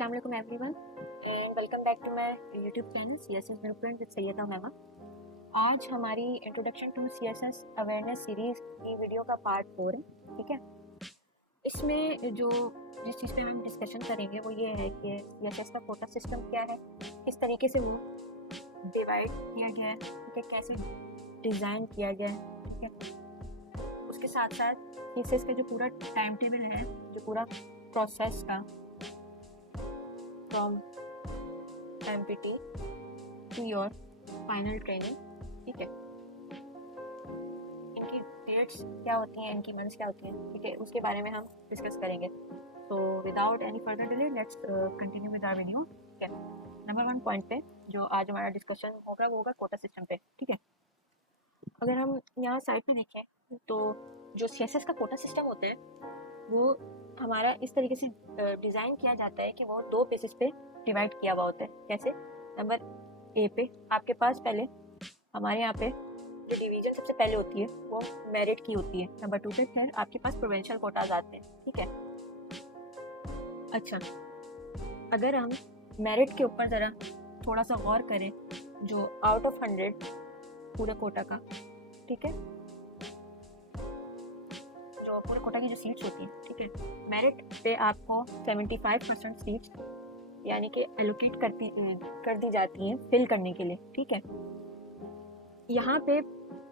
अस्सलाम वालेकुम everyone and welcome back to my YouTube channel CSS blueprint with Syeda Umaima. आज हमारी introduction to CSS awareness series की video का पार्ट 4 है। ठीक है, इसमें जिस चीज़ पे हम डिस्कशन करेंगे वो ये है कि सीएसएस का कोटा सिस्टम क्या है, किस तरीके से वो डिवाइड किया गया है, ठीक है, कैसे डिज़ाइन किया गया है। ठीक है, उसके साथ साथ सीएसएस का जो पूरा टाइम टेबल है, जो पूरा प्रोसेस का from MPT to your final training, ठीक है, इनकी डेट्स क्या होती हैं, इनकी मंथ्स क्या होती हैं, ठीक है, उसके बारे में हम डिस्कस करेंगे। तो without any further delay let's continue with our video. ठीक है, नंबर 1 पॉइंट पे जो आज हमारा डिस्कशन होगा वो होगा कोटा सिस्टम पे। ठीक है, अगर हम यहाँ साइड पे देखें तो जो सीएसएस का कोटा सिस्टम होता है वो हमारा इस तरीके से डिज़ाइन किया जाता है कि वो 2 बेसिस पे डिवाइड किया हुआ होता है। कैसे? नंबर ए पे आपके पास पहले हमारे यहाँ पे जो डिवीजन सबसे पहले होती है वो मेरिट की होती है। नंबर 2 पे फिर आपके पास प्रोविंशियल कोटाज आते हैं। ठीक है, अच्छा, अगर हम मेरिट के ऊपर ज़रा थोड़ा सा गौर करें, जो आउट ऑफ 100 पूरे कोटा का, ठीक है, जो पूरे कोटा की जो सीट्स होती हैं, ठीक है, मेरिट पे आपको 75% सीट्स यानी कि एलोकेट कर दी जाती हैं फिल करने के लिए। ठीक है, यहाँ पे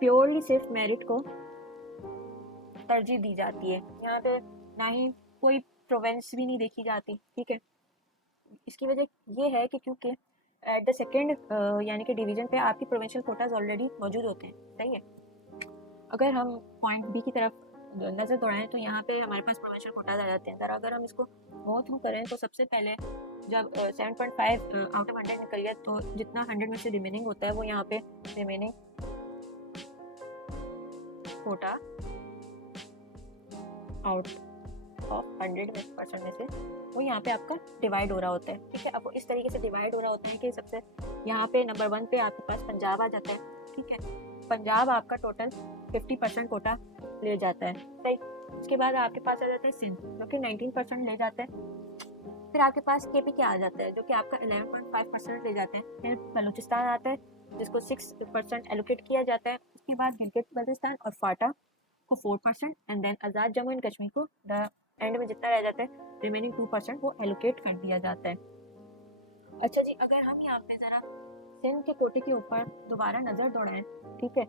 प्योरली सिर्फ मेरिट को तरजीह दी जाती है, यहाँ पे ना ही कोई प्रोविंस भी नहीं देखी जाती। ठीक है, इसकी वजह ये है कि क्योंकि एट द सेकेंड यानी कि डिवीजन पे आपकी प्रोविंशियल कोटाज ऑलरेडी मौजूद होते हैं। सही है, अगर हम पॉइंट बी की तरफ नज़र दौड़ाएं तो यहाँ पे हमारे पास प्रोविंशियल कोटाज आ जाते हैं। ज़रा अगर हम इसको गो थ्रू करें तो सबसे पहले जब 7.5 आउट ऑफ 100 निकल गया तो जितना 100 में से रिमेनिंग होता है वो यहाँ पे रिमेनिंग कोटा आउट ऑफ 100% में से वो यहाँ पे आपका डिवाइड हो रहा होता है। ठीक है, अब वो इस तरीके से डिवाइड हो रहा होता है कि सबसे यहाँ पे नंबर 1 पे आपके पास पंजाब आ जाता है। ठीक है, पंजाब आपका टोटल 50% कोटा ले जाता है। सही, उसके बाद आपके पास आ जाता है सिंध जो कि 19% ले जाता है। फिर आपके पास केपी क्या आ जाता है जो कि आपका 11.5% ले जाते हैं। फिर बलूचिस्तान आता है जिसको 6% एलोकेट किया जाता है। उसके बाद गिलगित बल्तिस्तान और फाटा को 4% and then Azad Jammu and Kashmir को एंड में जितना रह जाता है रिमेनिंग 2% वो एलोकेट कर दिया जाता है। अच्छा जी, अगर हम यहाँ पे ज़रा सिंध के कोटे के ऊपर दोबारा नज़र दौड़ाएं, ठीक है,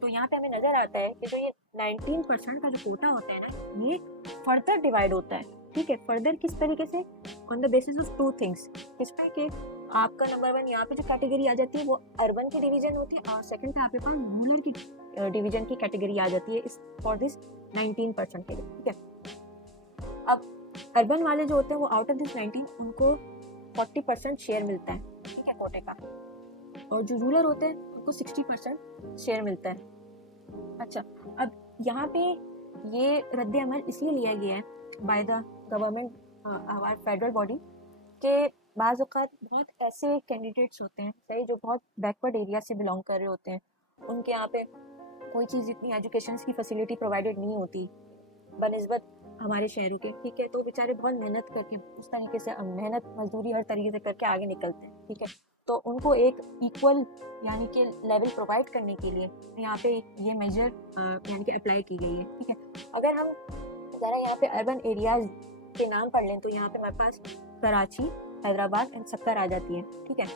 तो यहाँ पे हमें नज़र आता है कि जो ये 19% का जो कोटा होता है ना, ये फर्दर डिवाइड होता है। ठीक है, फर्दर किस तरीके से? On the basis of 2 things. किस पे कि आपका नंबर 1 यहाँ पे जो कैटेगरी आ जाती है वो अर्बन की डिवीजन होती है और सेकंड पे आपके पास रूरल की डिवीजन की कैटेगरी आ जाती है इस फॉर दिस 19% के लिए। ठीक है, अब अर्बन वाले जो होते हैं वो आउट ऑफ दिस 19 उनको 40% शेयर मिलता है। ठीक है, कोटे का, और जो रूरल होते हैं उनको 60% शेयर मिलता है। अच्छा, अब यहाँ पे ये रद्द अमल इसलिए लिया गया है बाय द गवर्नमेंट, हमारे फेडरल बॉडी, के बाज़ औक़ात बहुत ऐसे कैंडिडेट्स होते हैं, सही, जो बहुत बैकवर्ड एरिया से बिलोंग कर रहे होते हैं, उनके यहाँ पे कोई चीज़ इतनी एजुकेशन की फैसिलिटी प्रोवाइडेड नहीं होती बनिस्बत हमारे शहरों के। ठीक है, तो बेचारे बहुत मेहनत करके उस तरीके से मेहनत मजदूरी हर तरीके से करके आगे निकलते हैं। ठीक है, तो उनको एक इक्वल यानी कि लेवल प्रोवाइड करने के लिए यहाँ पे ये मेजर यानी कि अप्लाई की गई है। ठीक है, अगर हम ज़रा यहाँ पे अर्बन एरियाज के नाम पढ़ लें तो यहाँ पे हमारे पास कराची, हैदराबाद एंड सक्कर आ जाती है। ठीक है,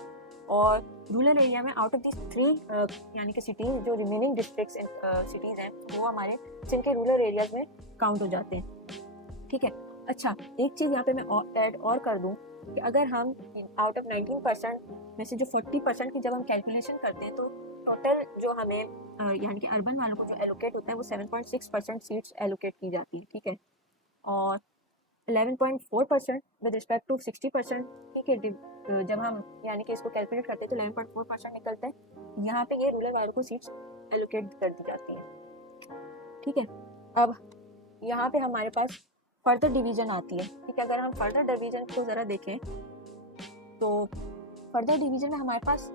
और रूरल एरिया में आउट ऑफ दिस 3 यानी कि सिटीज़, जो रिमेनिंग डिस्ट्रिक्ट्स एंड सिटीज़ हैं वो हमारे सिंध के रूरल एरियाज में काउंट हो जाते हैं। ठीक है, अच्छा, एक चीज़ यहाँ पे मैं ऐड और कर दूँ कि अगर हम आउट ऑफ 19% में से जो 40% की जब हम कैलकुलेशन करते हैं तो टोटल जो हमें यानी कि अर्बन वालों को जो एलोकेट होता है वो 7.6% सीट्स एलोकेट की जाती है। ठीक है, और 11.4% विद रिस्पेक्ट टू 60%। ठीक है, जब हम यानी कि इसको कैलकुलेट करते हैं तो 11.4% निकलता है। यहाँ पे ये रूरल वालों को सीट्स एलोकेट कर दी जाती हैं। ठीक है, अब यहाँ पे हमारे पास फर्दर डिवीजन आती है। ठीक है, अगर हम फर्दर डिवीजन को ज़रा देखें तो फर्दर डिवीजन में हमारे पास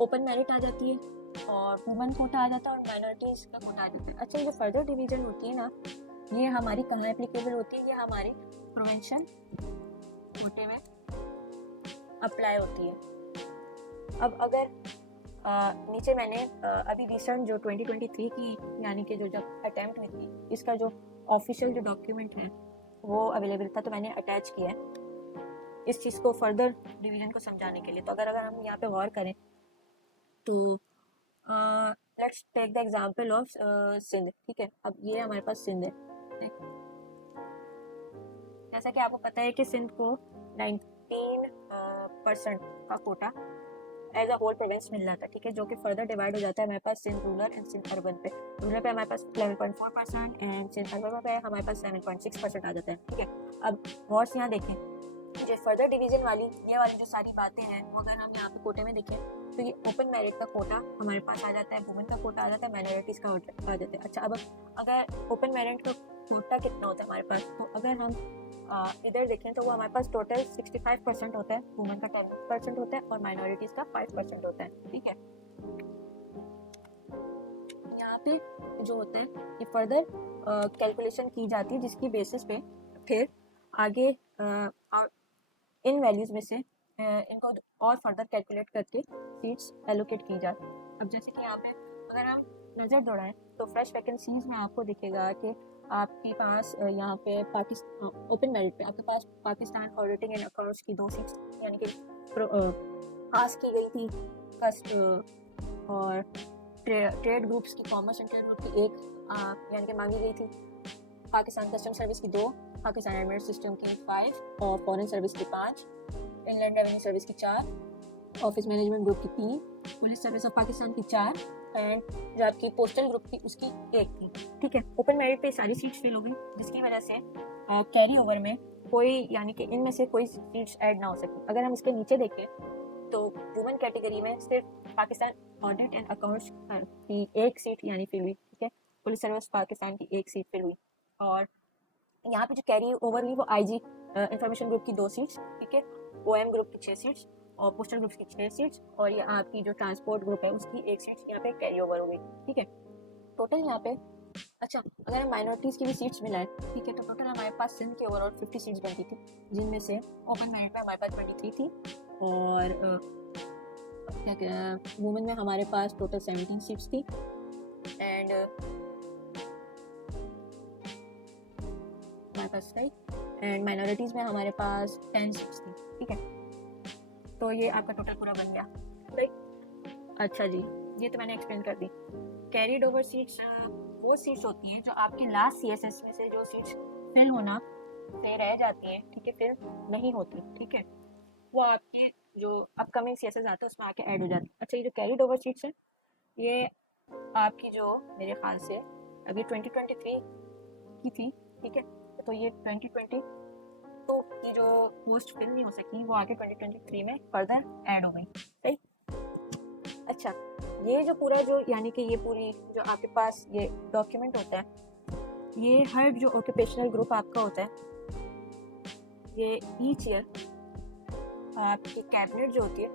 ओपन मेरिट आ जाती है और वुमेन कोटा आ जाता है और माइनॉरिटीज़ का कोटा आ जाता है। अच्छा, ये जो फर्दर डिवीजन होती है ना, ये हमारी कहाँ एप्लीकेबल होती है? ये हमारी प्रोविंशियल कोटे में अप्लाई होती है। अब अगर नीचे मैंने अभी रिसेंट जो 2023 की यानी कि जो जब अटैम्प्ट हुई थी, इसका जो ऑफिशियल जो डॉक्यूमेंट है वो अवेलेबल था, तो मैंने अटैच किया है इस चीज़ को फर्दर डिवीजन को समझाने के लिए। तो अगर हम यहाँ पे गौर करें तो let's take the example of Sindh. ठीक है, अब ये हमारे पास सिंध है। जैसा कि आपको पता है कि सिंध को 19% का quota as a whole province मिल रहा था। ठीक है, जो कि फर्दर डिवाइड हो जाता है हमारे पास Sindh rural and Sindh urban पे। रूरल पे हमारे पास 11.4% एंड सिंध अर्बन पे हमारे पास 7.6% आ जाता है। ठीक है, अब गौर से यहाँ देखें, जो फर्दर डिवीजन वाली ये वाली जो सारी बातें हैं, वो अगर हम यहाँ पे कोटे में देखें तो ये ओपन मेरिट का कोटा हमारे पास आ जाता है, वुमेन का कोटा आ जाता है, माइनॉरिटीज़ का आ जाता है। अच्छा, अब अगर ओपन मेरिट का कोटा कितना होता है हमारे पास, तो अगर हम इधर देखें तो वो हमारे पास टोटल 65% होता है, वुमेन का 10% होता है और माइनॉरिटीज़ का 5% होता है। ठीक है, यहाँ पे जो होता है कि फर्दर कैलकुलेशन की जाती है जिसकी बेसिस पे फिर आगे इन वैल्यूज में से इनको और फर्दर कैलकुलेट करके सीट्स एलोकेट की जाती है। अब जैसे कि यहाँ पे अगर हम नज़र दौड़ाएं तो फ्रेश वैकेंसीज में आपको दिखेगा कि आपके पास यहाँ पे पाकिस्तान ओपन मेरिट पे आपके पास पाकिस्तान ऑडिटिंग एंड अकाउंट्स की 2 सीट्स यानी कि पास की गई थी कस्ट और ट्रेड ग्रुप्स की, कॉमर्स एंड ट्रेड ग्रुप की 1 यानी कि मांगी गई थी। पाकिस्तान कस्टम सर्विस की 2, पाकिस्तान एडमिट सिस्टम की 5 और फॉरेन सर्विस की 5, इनलैंड रेवेन्यू सर्विस की 4, ऑफिस मैनेजमेंट ग्रुप की 3, पुलिस सर्विस ऑफ पाकिस्तान की 4 एंड जो आपकी पोस्टल ग्रुप की उसकी 1 थी। ठीक है, ओपन मेरिट पे सारी सीट्स फिल हो गई, जिसकी वजह से कैरी ओवर में कोई यानी कि इनमें से कोई सीट्स ऐड ना हो सकी। अगर हम इसके नीचे देखें तो वुमेन कैटेगरी में सिर्फ पाकिस्तान ऑडिट एंड अकाउंट्स की 1 सीट यानी फिल हुई। ठीक है, पुलिस सर्विस पाकिस्तान की 1 सीट फिल हुई और यहाँ पे जो कैरी ओवर हुई वो आईजी इंफॉर्मेशन ग्रुप की 2 सीट्स। ठीक है, ओएम ग्रुप की 6 सीट्स और पोस्टल ग्रुप की 6 सीट्स और ये आपकी जो ट्रांसपोर्ट ग्रुप है उसकी 1 सीट्स यहाँ पे कैरी ओवर हो गई। ठीक है, टोटल यहाँ पे अच्छा अगर हम माइनॉरिटीज़ की भी सीट्स मिलाएं, ठीक है, तो टोटल हमारे पास सिंध की ओवरऑल 50 सीट्स बनती थी, जिनमें से ओपन मेरिट में हमारे पास 23 थी और क्या वुमेन में हमारे पास टोटल 17 सीट्स थी एंड हमारे पास राइट एंड माइनॉरिटीज़ में हमारे पास 10 सीट्स थी। ठीक है, तो ये आपका टोटल पूरा बन गया राइट। अच्छा जी, ये तो मैंने एक्सप्लेन कर दी। कैरीड ओवर सीट्स वो सीट्स होती हैं जो आपके लास्ट सीएसएस में से जो सीट्स फिल होना से रह जाती हैं, ठीक है, फिल नहीं होती। ठीक है, वो आपके जो अपकमिंग सीएसएस आता है उसमें आके ऐड हो जाती है। अच्छा, ये जो कैरीड ओवर सीट्स है ये आपकी जो मेरे ख्याल से अभी 2023 की थी। ठीक है, तो ये 2022 की जो पोस्ट फिल नहीं हो सकी वो आगे 2023 में फर्दर ऐड हो गई। सही। अच्छा, ये जो पूरा जो यानी कि ये पूरी जो आपके पास ये डॉक्यूमेंट होता है, ये हर जो ऑक्यूपेशनल ग्रुप आपका होता है, ये ईच ईयर आपकी कैबिनेट जो होती है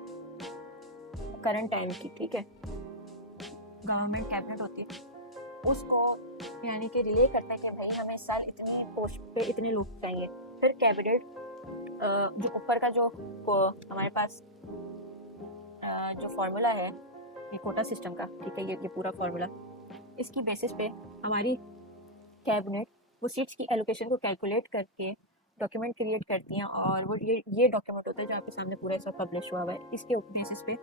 करंट टाइम की, ठीक है, गवर्नमेंट कैबिनेट होती है, उसको यानी कि रिले करता है कि भाई हमें इस साल इतनी पोस्ट पे इतने लोग चाहिए। फिर कैबिनेट जो ऊपर का जो हमारे पास जो फॉर्मूला है ये कोटा सिस्टम का, ठीक है, ये पूरा फॉर्मूला, इसकी बेसिस पे हमारी कैबिनेट वो सीट्स की एलोकेशन को कैलकुलेट करके डॉक्यूमेंट क्रिएट करती हैं और वो ये डॉक्यूमेंट होता है जो आपके सामने पूरा ऐसा पब्लिश हुआ है। इसके बेसिस पे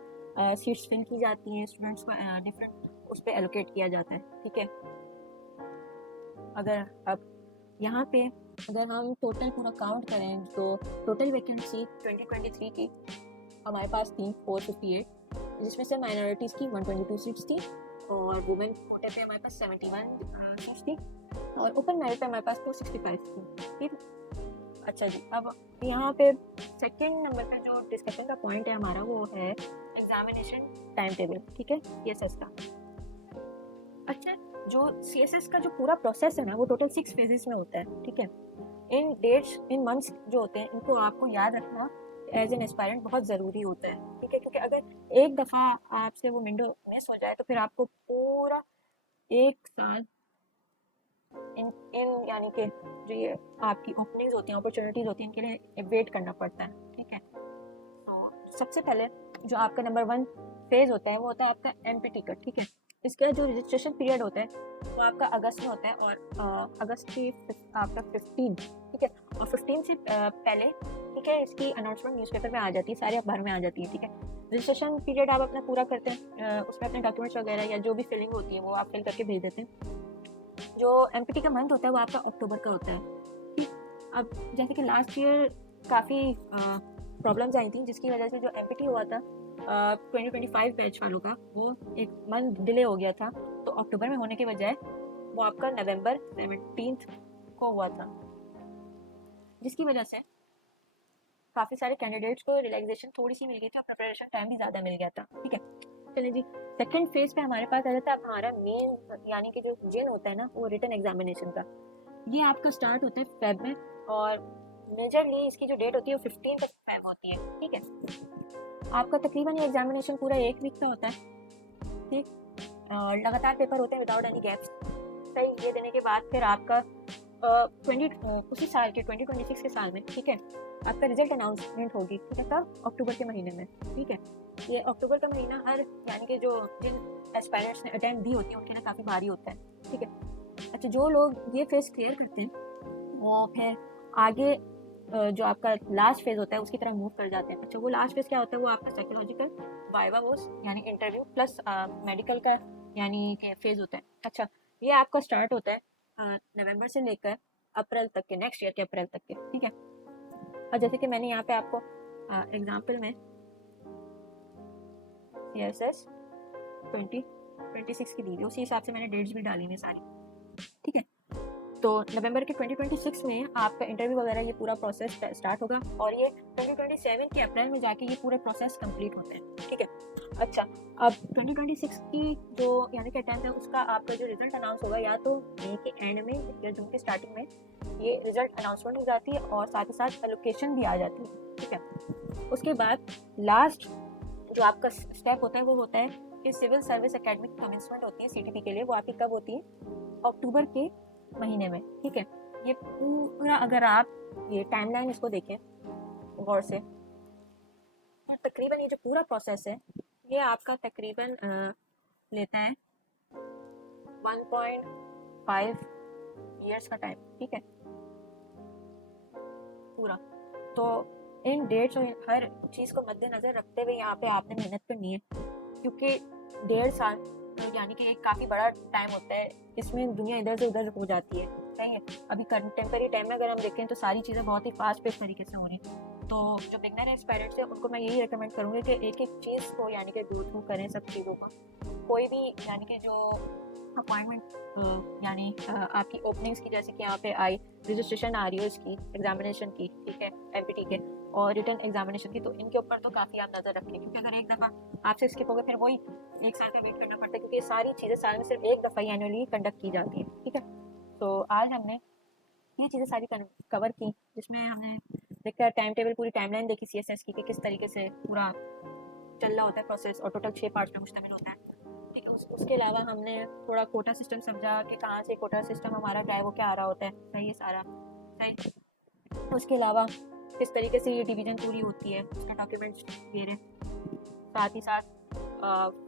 सीट्स फिल की जाती हैं, स्टूडेंट्स को डिफरेंट उस पर एलोकेट किया जाता है। ठीक है, अगर अब यहाँ पे अगर हम टोटल पूरा काउंट करें तो टोटल वैकेंसी 2023 की हमारे पास थी 458, जिसमें से माइनॉरिटीज़ की 122 सीट्स थी और वुमेन कोटे पे हमारे पास 71 सीट्स थी और ओपन मेरिट पे हमारे पास 265 थी। ठीक। अच्छा जी, अब यहाँ पे सेकंड नंबर पे जो डिस्कशन का पॉइंट है हमारा वो है एग्जामिनेशन टाइम टेबल। ठीक है, सीएसएस का। अच्छा, जो सीएसएस का जो पूरा प्रोसेस है ना वो टोटल 6 फेजेस में होता है। ठीक है, इन डेट्स इन मंथ्स जो होते हैं इनको आपको याद रखना एज एन एस्पायरेंट बहुत ज़रूरी होता है। ठीक है, क्योंकि अगर एक दफ़ा आपसे वो विंडो मिस हो जाए तो फिर आपको पूरा 1 साल इन यानी कि जो ये आपकी ओपनिंग्स होती हैं, अपॉर्चुनिटीज़ होती हैं, इनके लिए वेट करना पड़ता है। ठीक है, तो सबसे पहले जो आपका नंबर 1 फेज होता है वो होता है आपका एमपीटी का, ठीक है। इसका जो रजिस्ट्रेशन पीरियड होता है वो आपका अगस्त में होता है और अगस्त की आपका 15, ठीक है। और 15 से पहले, ठीक है, इसकी अनाउंसमेंट न्यूज़पेपर में आ जाती है, सारे अखबार में आ जाती है, ठीक है। रजिस्ट्रेशन पीरियड आप अपना पूरा करते हैं, उसमें अपने डॉक्यूमेंट्स वगैरह या जो भी फिलिंग होती है वो आप फिल करके भेज देते हैं। जो एमपीटी का मंथ होता है वो आपका अक्टूबर का होता है, ठीक। अब जैसे कि लास्ट ईयर काफ़ी प्रॉब्लम्स आई थी जिसकी वजह से जो एमपीटी हुआ था 2025 बैच वालों का वो एक मंथ डिले हो गया था, तो अक्टूबर में होने के बजाय वो आपका नवंबर 17 को हुआ था, जिसकी वजह से काफ़ी सारे कैंडिडेट्स को रिलैक्सेशन थोड़ी सी मिल गई थी और प्रिपरेशन टाइम भी ज़्यादा मिल गया था, ठीक है। चलिए जी, सेकंड फेज पे हमारे पास आ जाता है हमारा मेन, यानी कि जो जिन होता है ना वो रिटन एग्जामिनेशन का। ये आपका स्टार्ट होता है फेब में और मेजरली इसकी जो डेट होती है वो 15 फेब होती है, ठीक है। आपका तकरीबन ये एग्जामिनेशन पूरा 1 वीक का होता है, ठीक। लगातार पेपर होते हैं विदाउट एनी गैप्स। सही, ये देने के बाद फिर आपका उसी साल के 2026 के साल में, ठीक है, आपका रिजल्ट अनाउंसमेंट होगी, ठीक है, तब अक्टूबर के महीने में, ठीक है। ये अक्टूबर का महीना हर, यानी कि जो जिन एस्पायरेंट्स ने अटेम्प्ट दी होती है उनके लिए काफ़ी भारी होता है, ठीक है। अच्छा, जो लोग ये फेज क्लियर करते हैं वो फिर आगे जो आपका लास्ट फेज होता है उसकी तरफ मूव कर जाते हैं। अच्छा, वो लास्ट फेज क्या होता है, वो आपका साइकोलॉजिकल वाइवा होस यानी इंटरव्यू प्लस मेडिकल का यानी कि फेज होता है। अच्छा, ये आपका स्टार्ट होता है नवंबर से लेकर अप्रैल तक के, नेक्स्ट ईयर के अप्रैल तक के, ठीक है। और जैसे कि मैंने यहाँ पे आपको एग्जाम्पल में CSS 2026 की दी हुई, उसी हिसाब से मैंने डेट्स भी डाली हुई सारी, ठीक है। तो नवंबर के 2026 में आपका इंटरव्यू वगैरह ये पूरा प्रोसेस स्टार्ट होगा और ये 2027 के अप्रैल में जाके ये पूरे प्रोसेस कंप्लीट होते हैं, ठीक है। अच्छा, अब 2026 की जो यानी कि अटेम्प्ट है उसका आपका जो रिजल्ट अनाउंस होगा या तो मई के एंड में या जून के स्टार्टिंग में ये रिजल्ट अनाउंसमेंट हो जाती है और साथ ही साथ एलोकेशन भी आ जाती है, ठीक है। उसके बाद लास्ट जो आपका स्टेप होता है वो होता है कि सिविल सर्विस एकेडमिक कमेंसमेंट होती है CTP के लिए, वो आपकी कब होती है, अक्टूबर के महीने में, ठीक है। ये पूरा अगर आप ये टाइमलाइन इसको देखें गौर से, तकरीबन ये जो पूरा प्रोसेस है ये आपका तकरीबन लेता है 1.5 ईयर्स का टाइम, ठीक है, पूरा। तो इन डेट्स और हर चीज़ को मद्देनजर रखते हुए यहाँ पे आपने मेहनत करनी है, क्योंकि 1.5 साल यानी कि एक काफ़ी बड़ा टाइम होता है, इसमें दुनिया इधर से उधर हो जाती है, सही है। अभी कंटेम्प्रेरी टाइम में अगर हम देखें तो सारी चीज़ें बहुत ही फास्ट पेस तरीके से हो रही हैं, तो जो बिगनर एस्पायरेंट्स है उनको मैं यही रिकमेंड करूँगी कि एक एक चीज़ को यानी कि गो थ्रू करें, सब चीज़ों का। कोई भी यानी कि जो अपॉइंटमेंट यानी आपकी ओपनिंग्स की जैसे कि यहाँ पे आई, रजिस्ट्रेशन आ रही है उसकी एग्जामिनेशन की, ठीक है, एमपीटी के और रिटर्न एग्जामिनेशन की, तो इनके ऊपर तो काफ़ी आप नज़र रखें, क्योंकि अगर एक दफ़ा आपसे स्किप हो गया फिर वही 1 साल का वेट करना पड़ता है, क्योंकि ये सारी चीज़ें साल में सिर्फ एक दफ़ा ही एनुअली कंडक्ट की जाती हैं, ठीक है। तो आज हमने ये चीज़ें सारी कवर की, जिसमें हमने देखा टाइम टेबल, पूरी टाइमलाइन देखी CSS की कि किस तरीके से पूरा चल रहा होता है प्रोसेस और टोटल 6 पार्ट्स में मुश्तमिल होता है, ठीक है। उसके अलावा हमने थोड़ा कोटा सिस्टम समझा कि कहाँ से कोटा सिस्टम हमारा क्या है, वो क्या आ रहा होता है, सही है सारा, सही। उसके अलावा किस तरीके से ये डिवीजन पूरी होती है, उसका डॉक्यूमेंट्स दे रहे, साथ ही साथ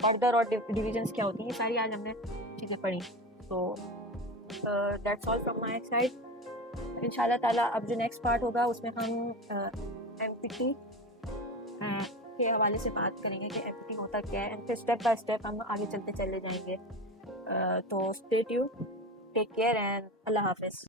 फर्दर और डिविजन्स क्या होती हैं, ये सारी आज हमने चीज़ें पढ़ी। तो that's all from my side. इंशाल्लाह ताला अब जो नेक्स्ट पार्ट होगा उसमें हम एमपीटी के हवाले से बात करेंगे कि एमपीटी होता क्या है, एंड फिर स्टेप बाय स्टेप हम आगे चलते चले जाएंगे। तो stay tuned, take care and अल्लाह हाफिज़।